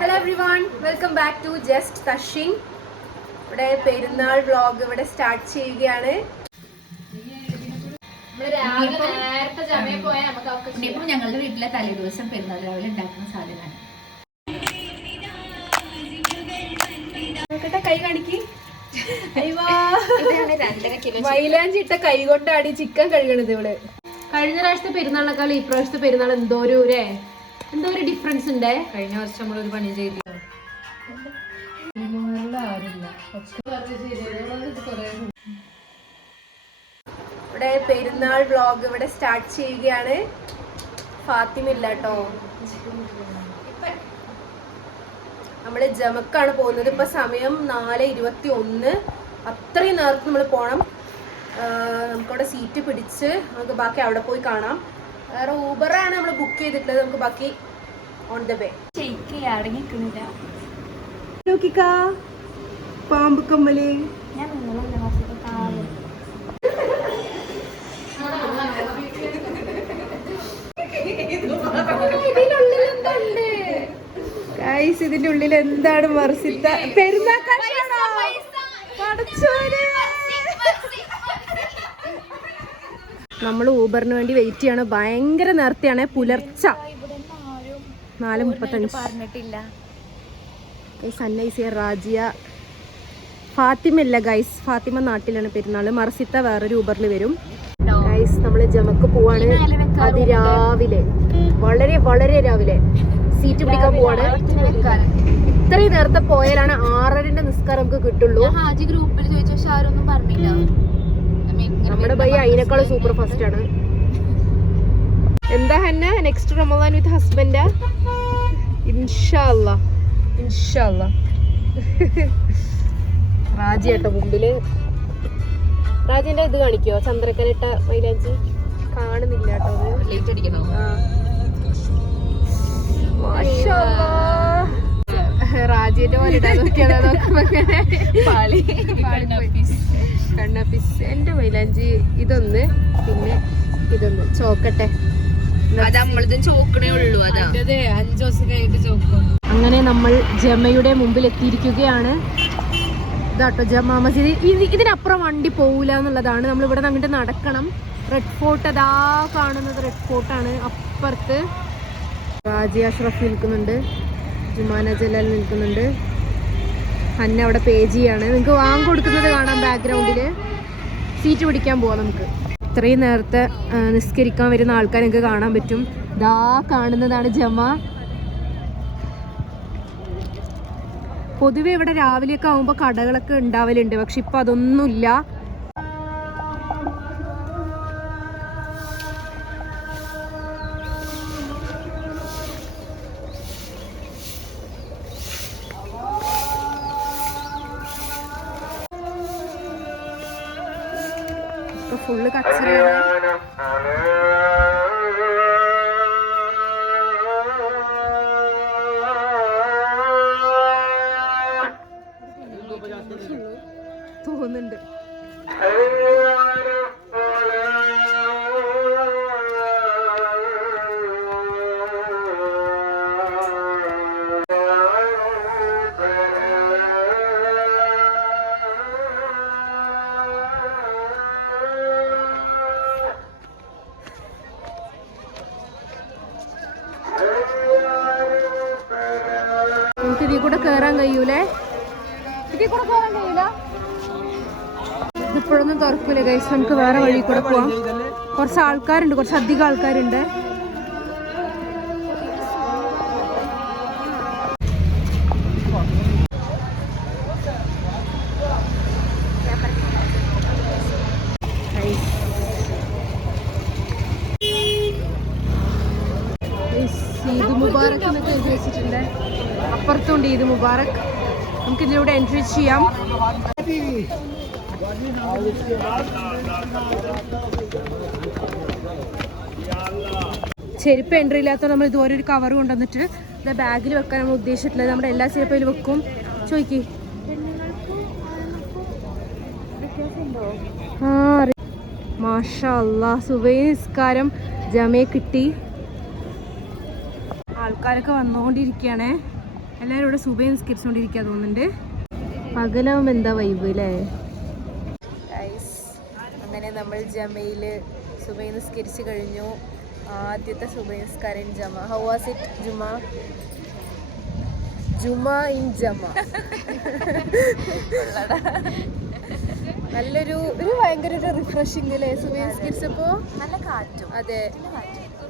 Hello everyone, welcome back to just തഷിങ്. ഇവിടെ Perunnal vlog ഇവിടെ സ്റ്റാർട്ട് ചെയ്യുകയാണ്. ഞങ്ങളുടെ വീട്ടിലെ തലേദിവസം പെരുന്നാൾ രാവിലെ ഉണ്ടാക്കുന്ന സാധനമാണ്. കൈ കാണിക്ക്. മൈലാഞ്ചി ഇട്ട കൈ കൊണ്ടാണ് ചിക്കൻ കഴുകണത് ഇവള്. കഴിഞ്ഞ പ്രാവശ്യത്തെ പെരുന്നാളിനേക്കാൾ ഈ പ്രാവശ്യത്തെ പെരുന്നാൾ എന്തോ ഒരു ഡിഫറൻസ് ഉണ്ട്. കഴിഞ്ഞ വർഷം നമ്മളൊരു പണി ചെയ്തു. ഇവിടെ പെരുന്നാൾ വ്ളോഗ് ഇവിടെ സ്റ്റാർട്ട് ചെയ്യുകയാണ്. ഫാത്തിമ ഇല്ല കേട്ടോ. നമ്മള് ജമക്കാണ് പോകുന്നത്. ഇപ്പൊ സമയം 4:21. അത്രയും നേരത്തെ നമ്മൾ പോണം. നമുക്കവിടെ സീറ്റ് പിടിച്ച് നമുക്ക് ബാക്കി അവിടെ പോയി കാണാം. വേറെ ഊബറാണ് നമ്മൾ ബുക്ക് ചെയ്തിട്ടുള്ളത്. നമുക്ക് ബാക്കി ഓൺ ദ വേ. നോക്കിക്കാ പാമ്പ് കമ്മല്. ഇതിന്റെ ഉള്ളിൽ എന്താണ് മർസിത്ത പെരുന്നാൾ. നമ്മൾ ഊബറിന് വേണ്ടി വെയിറ്റ് ചെയ്യാണ്. ഭയങ്കര നേരത്തെയാണ്. പുലർച്ചെ 4:35. സന്നൈസിയ റാജിയ ഫാത്തിമ ഇല്ല ഗൈസ്. ഫാത്തിമ നാട്ടിലാണ് പെരുന്നാള്. മർസിത്ത വേറൊരു ഊബറിൽ വരും ഗൈസ്. നമ്മള് ജമക്ക് പോവാണ്. അതിരാവിലെ, വളരെ വളരെ രാവിലെ സീറ്റ് പിടിക്കാൻ പോവാണ്. ഇത്രയും നേരത്തെ പോയാലാണ് 6:30 നിസ്കാരം നമുക്ക് കിട്ടുള്ളൂ. ഗ്രൂപ്പിൽ ചോദിച്ചു, പക്ഷെ ആരൊന്നും പറഞ്ഞില്ല. നമ്മുടെ ബൈ അതിനേക്കാളും സൂപ്പർ ഫാസ്റ്റ് ആണ്. എന്താ ഹന്ന നെക്സ്റ്റ് റമദാൻ വിത്ത് ഹസ്ബൻഡാ? ഇൻഷാ അല്ലാഹ്, ഇൻഷാ അല്ലാഹ്. റാജി കേട്ടോ മുമ്പില്. റാജിന്റെ ഇത് കാണിക്കോ? ചന്ദ്രക്കനിട്ട മൈലാഞ്ചി കാണുന്നില്ല കേട്ടോ. ലൈറ്റ് അടിക്കണോ? മാഷാ അല്ലാഹ്. റാജിന്റെ പോലെ ഇടാൻ നോക്കിയതാ. കണ്ണപ്പീസ്. എന്റെ മൈലാഞ്ചി ഇതൊന്ന്, പിന്നെ ഇതൊന്ന് ചോക്കട്ടെ. അങ്ങനെ നമ്മൾ ജമയുടെ മുമ്പിൽ എത്തിയിരിക്കുകയാണ്. ഇതാട്ടോ ജമാ മസ്ജിദ്. ഇതിനപ്പുറം വണ്ടി പോവില്ല എന്നുള്ളതാണ്. നമ്മൾ ഇവിടെ അങ്ങോട്ട് നടക്കണം. റെഡ് ഫോർട്ട് അതാ കാണുന്നത് റെഡ് ഫോർട്ടാണ്. അപ്പുറത്ത് റാജി അഷ്റഫ് നിൽക്കുന്നുണ്ട്, ജുമാന ജലാൽ നിൽക്കുന്നുണ്ട്, ഹന്ന അവിടെ പേജിയാണ്. നിങ്ങൾക്ക് വാങ്ങി കൊടുക്കുന്നത് കാണാം ബാക്ക്ഗ്രൗണ്ടില്. സീറ്റ് പിടിക്കാൻ പോവാം നമുക്ക്. ഇത്രയും നേരത്തെ നിസ്കരിക്കാൻ വരുന്ന ആൾക്കാർ നിങ്ങൾക്ക് കാണാൻ പറ്റും. ദാ കാണുന്നതാണ് ജമ. പൊതുവെ ഇവിടെ രാവിലെയൊക്കെ ആകുമ്പോൾ കടകളൊക്കെ ഉണ്ടാവലുണ്ട്, പക്ഷെ ഇപ്പൊ അതൊന്നുമില്ല. ഫുള്ള് കച്ചറയാണ്. തോന്നുന്നുണ്ട്. ഇതിൽ കൂടെ കേറാൻ കഴിയൂലേ? ഇതിൽ കൂടെ കേറാൻ കഴിയൂല. ഇതിപ്പോഴൊന്നും തുറക്കൂല ഗൈസ്. നമുക്ക് വേറെ വഴി കൂടെ പോവാം. കുറച്ച് ആൾക്കാരുണ്ട്, കുറച്ച് അധികം ആൾക്കാരുണ്ട്. ഈദ് മുബാറക് എന്നൊക്കെ എഴുതി വെച്ചിട്ടുണ്ട്. അപ്പുറത്തുണ്ട് ഈദ് മുബാറക്. നമുക്ക് ഇതിലൂടെ എൻട്രി ചെയ്യാം. ചെരുപ്പ് എൻട്രി ഇല്ലാത്ത നമ്മൾ ഇതുപോലെ ഒരു കവർ കൊണ്ടുവന്നിട്ട് ബാഗിൽ വെക്കാൻ നമ്മൾ ഉദ്ദേശിച്ചിട്ടുള്ളത്. നമ്മുടെ എല്ലാ ചെരുപ്പയിലും വെക്കും. ചോദിക്ക്. മാഷാ അല്ലാഹ്. സുബഹി നിസ്കാരം ജമയെ കിട്ടി. ആൾക്കാരൊക്കെ വന്നുകൊണ്ടിരിക്കുകയാണേ. എല്ലാവരും ഇവിടെ സുബൈ നിസ്കരിച്ചുകൊണ്ടിരിക്കുക തോന്നുന്നുണ്ട്. പകലാവുമ്പോൾ എന്താ വൈബ് അല്ലേ. അങ്ങനെ നമ്മൾ ജമയിൽ സുബൈ നിസ്കരിച്ച് കഴിഞ്ഞു. ആദ്യത്തെ സുബൈ നിസ്കാരം ജമ. ഹൗ വാസ് ഇറ്റ് ജുമ? ജുമ ഇൻ ജമ. നല്ലൊരു ഭയങ്കര ഒരു റിഫ്രഷിംഗ് അല്ലേ സുബൈ നിസ്കരിച്ചപ്പോൾ. നല്ല കാറ്റും. അതെ,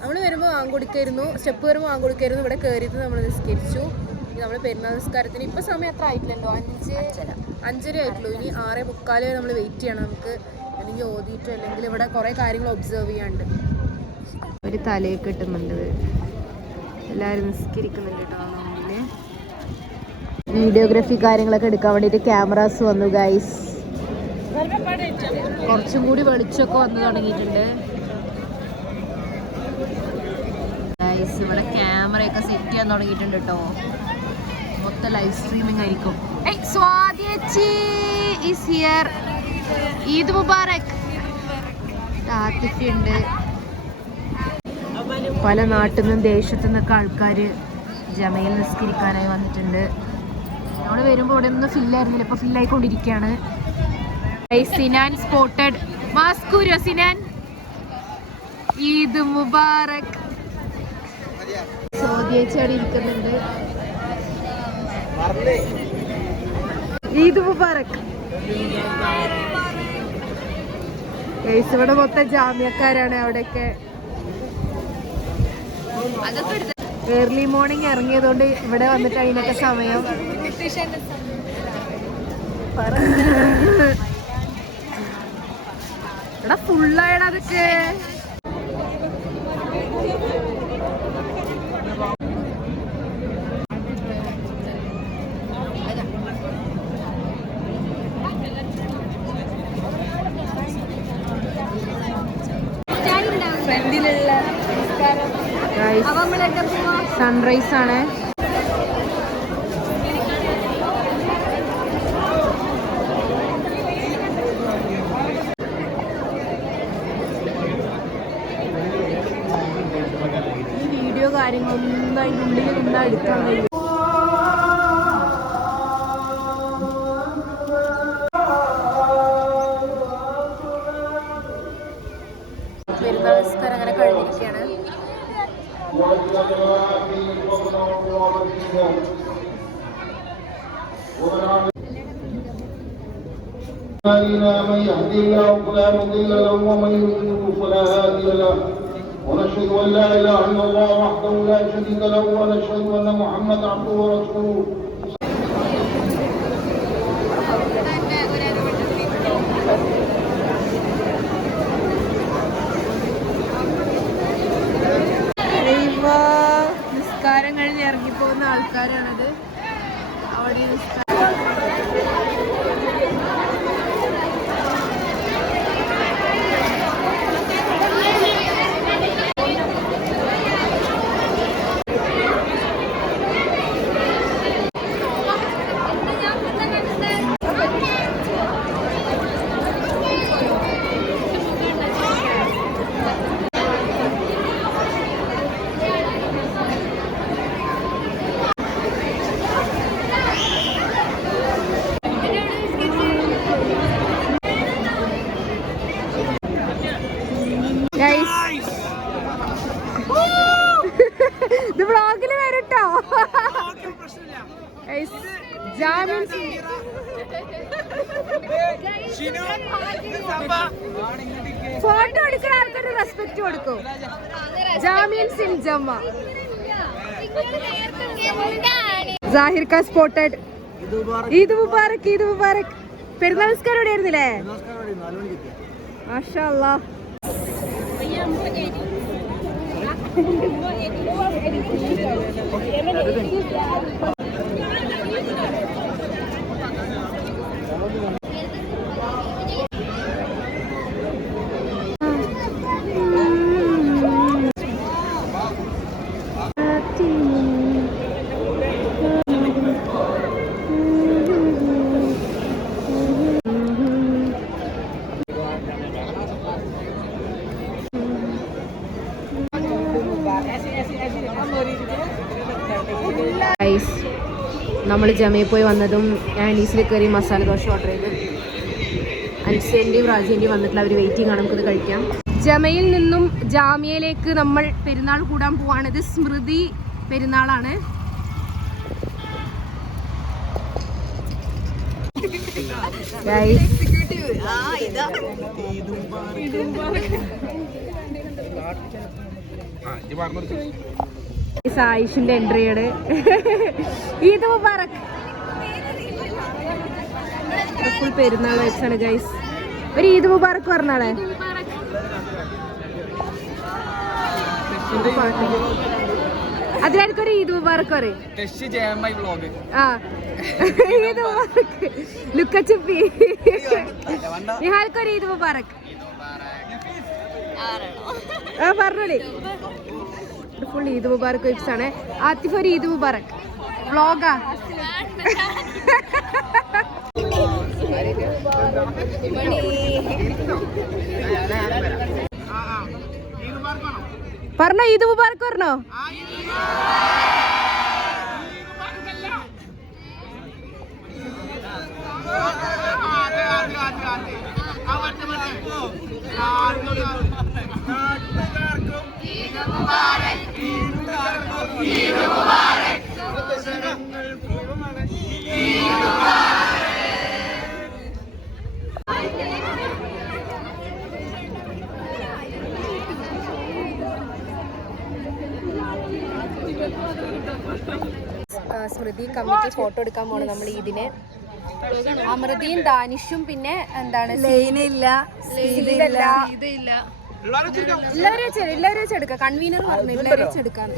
നമ്മൾ വരുമ്പോൾ വാങ്ങിക്കൊടുക്കായിരുന്നു, സ്റ്റെപ്പ് വരുമ്പോൾ വാങ്ങിക്കൊടുക്കായിരുന്നു. ഇവിടെ കയറിയിട്ട് നമ്മൾ നിസ്കരിച്ചു. നമ്മൾ പെരുന്നാൾ നിസ്കാരത്തിന് ഇപ്പം സമയം അത്ര ആയിട്ടില്ലല്ലോ, 5:30 ആയിട്ടുള്ളൂ. ഇനി 6:45 വരെ നമ്മൾ വെയിറ്റ് ചെയ്യണം. നമുക്ക് അല്ലെങ്കിൽ ഓതിയിട്ട് അല്ലെങ്കിൽ ഇവിടെ കുറേ കാര്യങ്ങൾ ഒബ്സർവ് ചെയ്യാണ്ട്. ഒരു തലയിൽ കിട്ടുന്നുണ്ട്, എല്ലാവരും നിസ്കരിക്കുന്നുണ്ട് കേട്ടോ. മുന്നിൽ വീഡിയോഗ്രാഫി കാര്യങ്ങളൊക്കെ എടുക്കാൻ വേണ്ടിയിട്ട് ക്യാമറാസ് വന്നു ഗൈസ്. കുറച്ചും കൂടി വെളിച്ചമൊക്കെ വന്നു തുടങ്ങിയിട്ടുണ്ട് ഗൈസ്. ഇവിടെ ക്യാമറയൊക്കെ സെറ്റ് ചെയ്യാൻ തുടങ്ങിയിട്ടുണ്ട് കേട്ടോ. മൊത്തം ലൈവ് സ്ട്രീമിംഗ് ആയിരിക്കും. സ്വാതിയേച്ചി ഈസ് ഹിയർ. ഈദ് മുബാറക്. ആത്തിഫുണ്ട്. പല നാട്ടിൽ നിന്നും ദേശത്തു നിന്നൊക്കെ ആൾക്കാർ ജമയിൽ നിസ്കരിക്കാനായി വന്നിട്ടുണ്ട്. നമ്മൾ വരുമ്പോൾ ഇവിടെ ഒന്നും ഫില്ലായിരുന്നില്ല, ഇപ്പോൾ ഫില്ലായിക്കൊണ്ടിരിക്കുകയാണ്. സിനാൻ സ്പോട്ടഡ്. മാസ്കൂരോ സിനാൻ? ഈദ് മുബാറക്. സ്വാതിയേച്ചി അവിടെ ഇരിക്കുന്നുണ്ട്. ഈദ് മുബാറക്. ഇവിടെ മൊത്തം ജാമ്യക്കാരാണ്. അവിടെയൊക്കെ ഏർലി മോർണിംഗ് ഇറങ്ങിയതുകൊണ്ട് ഇവിടെ വന്നിട്ട് അതിനൊക്കെ സമയം. എടാ ഫുള്ളായടാ അതൊക്കെ. ഫ്രണ്ടിലുള്ള സൺറൈസ് ആണ്. ഈ വീഡിയോ കാര്യങ്ങളൊന്നും അതിൻ്റെ ഉള്ളിൽ നിന്നാ എടുക്കാൻ കഴിയും. പെരുന്നാൾ നിസ്കാരം അങ്ങനെ കഴിഞ്ഞിരിക്കുകയാണ്. من يهدي الله فلا مضل له ومن يضلل فلا هادي له ونشهد ان لا اله الا الله وحده لا شريك له ونشهد ان محمدا عبده ورسوله. നിസ്കാരം കഴിഞ്ഞ് ഇറങ്ങിപ്പോകുന്ന ആൾക്കാരാണത്. അവിടെ ഇത് വ്ളോഗില് വരട്ടോ. ഫോട്ടോ എടുക്കുന്ന ആൾക്കൊരു റെസ്പെക്ട് കൊടുക്കും. ജാമീൻ സിൻ ജമ്മ. സാഹിർ ഖാൻ സ്പോട്ടഡ്. ഈദ് മുബാറക്. ഈദ് മുബാറക്. പെരുന്നാൾ നിസ്കാരം ഇവിടെ ആയിരുന്നില്ലേ? മാഷാ അല്ലാഹ്. Guys, നമ്മൾ ജമയിൽ പോയി വന്നതും ആനീസിൽ കയറി മസാല ദോശ ഓർഡർ ചെയ്തു. അൻസേൻ്റെയും റാജിൻ്റെയും വന്നിട്ടുള്ള അവർ വെയിറ്റിംഗ് ആണ്, നമുക്കിത് കഴിക്കാം. ജമയിൽ നിന്നും ജാമ്യയിലേക്ക് നമ്മൾ പെരുന്നാൾ കൂടാൻ പോവാണ്. ഇത് സ്മൃതി പെരുന്നാളാണ്. ആയിഷിന്റെ എൻട്രിയാണ്. ഈദ് മുബാറക്. ഫുൾ പെരുന്നാൾ വെച്ചാണ് ഗൈസ്. ഒരു ഈദ് മുബാറക് പറഞ്ഞാളെ. അതിലായിരിക്കും ഒരു ഈദ് മുബാറക് പറയും. ആ ഈദ് മുബാറക്. ലുക്കച്ചുപ്പി നിഹാൽക്കൊരു ഈദ് മുബാറക്. ആ പറഞ്ഞോളി. ഫുൾ ഈദ് മുബാറക് വൈബ്സ് ആണ്. ആത്തിഫ് ഒരു ഈദ് മുബാറക് വ്ളോഗാ. പറഞ്ഞോ ഈദ് മുബാറക് പറഞ്ഞോ. സ്മൃതി കമ്മിറ്റി ഫോട്ടോ എടുക്കാൻ പോണം നമ്മൾ ഇതിന്. അമൃതയും ദാനിഷും പിന്നെ എന്താണ് എല്ലാവരും വെച്ചെടുക്കാം. കൺവീനർ പറഞ്ഞു എല്ലാവരും വെച്ചെടുക്കാൻ.